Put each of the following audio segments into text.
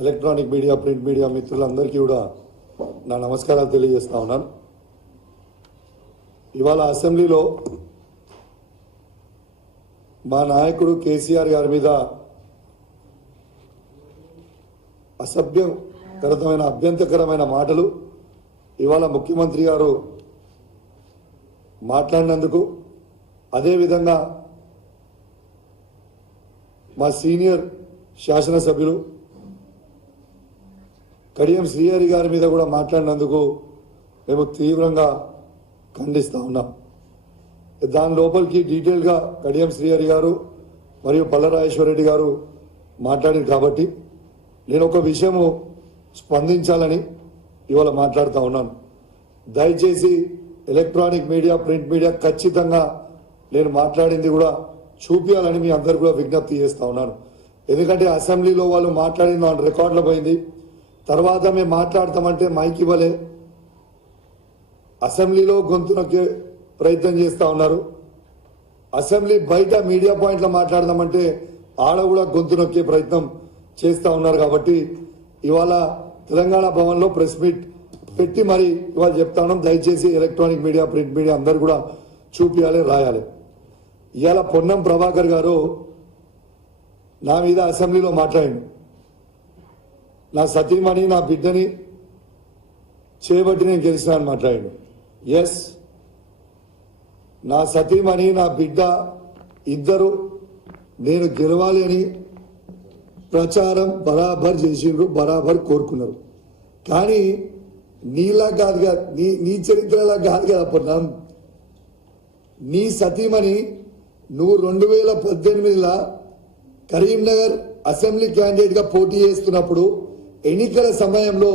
Electronic media print media మిత్రులందరికీ కూడా నా నమస్కారాలు తెలియజేస్తా ఉన్నాను. ఇవాళ అసెంబ్లీలో మా నాయకుడు కేసీఆర్ గారి మీద అసభ్యకరమైన అభ్యంతరకరమైన మాటలు ఇవాళ ముఖ్యమంత్రి గారు మాట్లాడినందుకు అదేవిధంగా మా సీనియర్ శాసనసభ్యులు కడియం శ్రీహరి గారి మీద కూడా మాట్లాడినందుకు మేము తీవ్రంగా ఖండిస్తూ ఉన్నాం. దాని లోపలికి డీటెయిల్గా కడియం శ్రీహరి గారు మరియు పల్లరాజేశ్వరరెడ్డి గారు మాట్లాడారు కాబట్టి నేను ఒక విషయము స్పందించాలని ఇవాళ మాట్లాడుతూ ఉన్నాను. దయచేసి ఎలక్ట్రానిక్ మీడియా ప్రింట్ మీడియా ఖచ్చితంగా నేను మాట్లాడింది కూడా చూపించాలని మీ అందరు కూడా విజ్ఞప్తి చేస్తూ ఉన్నాను. ఎందుకంటే అసెంబ్లీలో వాళ్ళు మాట్లాడింది ఆన్ రికార్డులో పోయింది. తర్వాత మేము మాట్లాడతామంటే మైక్ ఇవ్వలే. అసెంబ్లీలో గొంతు నొక్కే ప్రయత్నం చేస్తూ ఉన్నారు. అసెంబ్లీ బయట మీడియా పాయింట్లో మాట్లాడదామంటే ఆడ కూడా గొంతు నొక్కే ప్రయత్నం చేస్తూ ఉన్నారు కాబట్టి ఇవాళ తెలంగాణ భవన్లో ప్రెస్ మీట్ పెట్టి మరి ఇవాళ చెప్తా ఉన్నాం. దయచేసి ఎలక్ట్రానిక్ మీడియా ప్రింట్ మీడియా అందరు కూడా చూపించాలి రాయాలి. ఇవాళ పొన్నం ప్రభాకర్ గారు నా మీద అసెంబ్లీలో మాట్లాడింది నా సతీమణి నా బిడ్డని చేపట్టి నేను గెలిచిన అని మాట్లాడాడు. ఎస్ నా సతీమణి నా బిడ్డ ఇద్దరు నేను గెలవాలి అని ప్రచారం బరాబర్ చేసిండ్రు బరాబర్ కోరుకున్నారు. కానీ నీలా కాదు కాదు నీ నీ చరిత్రలా కాదు కదా పొన్నాం. నీ సతీమణి నువ్వు రెండు వేల పద్దెనిమిదిలో కరీంనగర్ అసెంబ్లీ క్యాండిడేట్గా పోటీ చేస్తున్నప్పుడు ఎన్నికల సమయంలో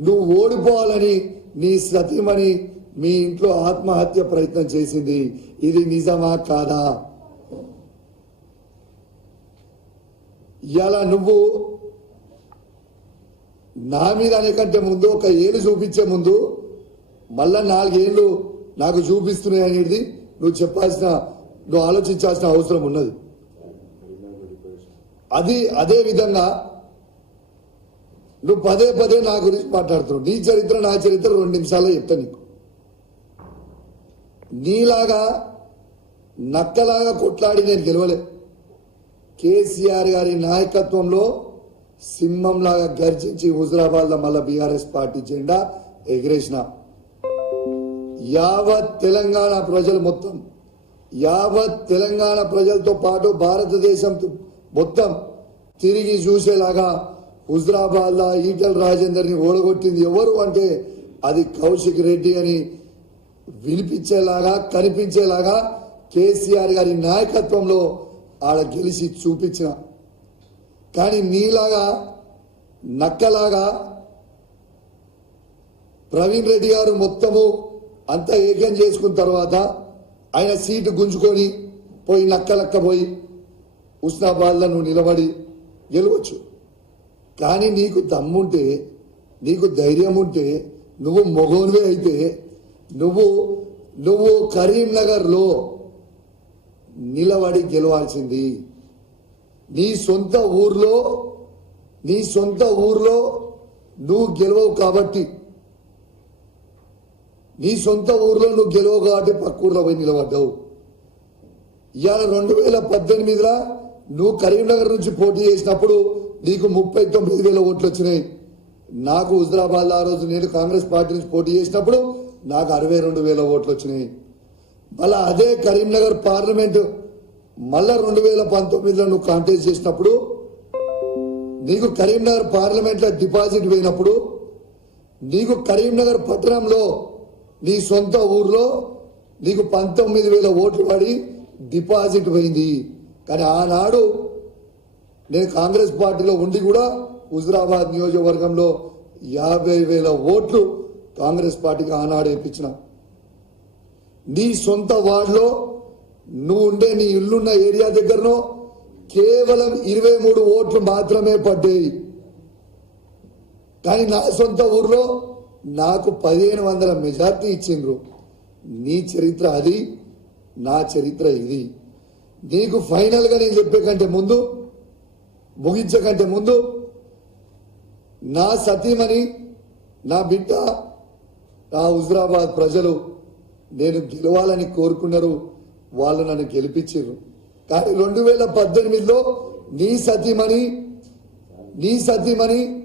నువ్వు ఓడిపోవాలని నీ సతీమణి మీ ఇంట్లో ఆత్మహత్య ప్రయత్నం చేసింది. ఇది నిజమా కాదా? ఇలా నువ్వు నా మీద అనేకంటే ముందు ఒక ఏళ్ళు చూపించే ముందు మళ్ళా నాలుగేళ్ళు నాకు చూపిస్తున్నాయి అనేది నువ్వు చెప్పాల్సిన నువ్వు ఆలోచించాల్సిన అవసరం ఉన్నది. అది అదే విధంగా నువ్వు పదే పదే నా గురించి మాట్లాడుతున్నావు. నీ చరిత్ర నా చరిత్ర రెండు నిమిషాల్లో చెప్తా నీకు. నీలాగా నక్కలాగా కొట్లాడి నేను గెలవలే. కేసీఆర్ గారి నాయకత్వంలో సింహంలాగా గర్జించి హుజరాబాద్లో మళ్ళీ బీఆర్ఎస్ పార్టీ జెండా ఎగిరేసిన. యావత్ తెలంగాణ ప్రజలు మొత్తం యావత్ తెలంగాణ ప్రజలతో పాటు భారతదేశం మొత్తం తిరిగి చూసేలాగా హుజరాబాద్ ఈటల రాజేందర్ని ఓడగొట్టింది ఎవరు అంటే అది కౌశిక్ రెడ్డి అని వినిపించేలాగా కనిపించేలాగా కేసీఆర్ గారి నాయకత్వంలో ఆడ గెలిచి చూపించిన. కానీ నీలాగా నక్కలాగా ప్రవీణ్ రెడ్డి గారు మొత్తము అంతా ఏకం చేసుకున్న తర్వాత ఆయన సీటు గుంజుకొని పోయి నక్కలక్క పోయి హుస్నాబాద్లో నువ్వు నిలబడి గెలవచ్చు. కానీ నీకు దమ్ముంటే నీకు ధైర్యం ఉంటే నువ్వు మొగోనివే అయితే నువ్వు నువ్వు కరీంనగర్లో నిలబడి గెలవాల్సింది. నీ సొంత ఊర్లో నీ సొంత ఊర్లో నువ్వు గెలవవు కాబట్టి. నీ సొంత ఊర్లో నువ్వు గెలవవు కాబట్టి పక్క ఊర్లో పోయి నిలబడ్డావు. ఇవాళ రెండు వేల పద్దెనిమిదిలో నువ్వు కరీంనగర్ నుంచి పోటీ చేసినప్పుడు నీకు ముప్పై తొమ్మిది వేల ఓట్లు వచ్చినాయి. నాకు హుజరాబాద్ ఆ రోజు నేను కాంగ్రెస్ పార్టీ నుంచి పోటీ చేసినప్పుడు నాకు అరవై రెండు వేల ఓట్లు వచ్చినాయి. మళ్ళా అదే కరీంనగర్ పార్లమెంట్ మళ్ళా రెండు వేల పంతొమ్మిదిలో నువ్వు కాంటెస్ట్ చేసినప్పుడు నీకు కరీంనగర్ పార్లమెంట్లో డిపాజిట్ పోయినప్పుడు నీకు కరీంనగర్ పట్టణంలో నీ సొంత ఊర్లో నీకు పంతొమ్మిది వేల ఓట్లు పడి డిపాజిట్ పోయింది. కానీ ఆనాడు నేను కాంగ్రెస్ పార్టీలో ఉండి కూడా హుజరాబాద్ నియోజకవర్గంలో యాభై వేల ఓట్లు కాంగ్రెస్ పార్టీకి ఆనాడు ఇప్పించిన నీ సొంత వార్డులో నువ్వు ఉండే నీ ఇల్లున్న ఏరియా దగ్గరనో కేవలం ఇరవై మూడు ఓట్లు మాత్రమే పడ్డాయి. కానీ నా సొంత ఊర్లో నాకు పదిహేను వందల మెజార్టీ ఇచ్చిండ్రు. నీ చరిత్ర అది నా చరిత్ర ఇది. నీకు ఫైనల్గా నేను చెప్పే కంటే ముందు ముగించకంటే ముందు నా సతీమణి నా బిడ్డ నా హుజరాబాద్ ప్రజలు నేను గెలవాలని కోరుకున్నారు. వాళ్ళు నన్ను గెలిపించారు. కానీ రెండు వేల పద్దెనిమిదిలో నీ సతీమణి నీ సతీమణి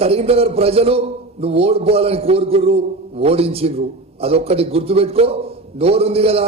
కరీంనగర్ ప్రజలు నువ్వు ఓడిపోవాలని కోరుకుర్రు ఓడించిండ్రు. అదొక్కటి గుర్తుపెట్టుకో. నోరుంది కదా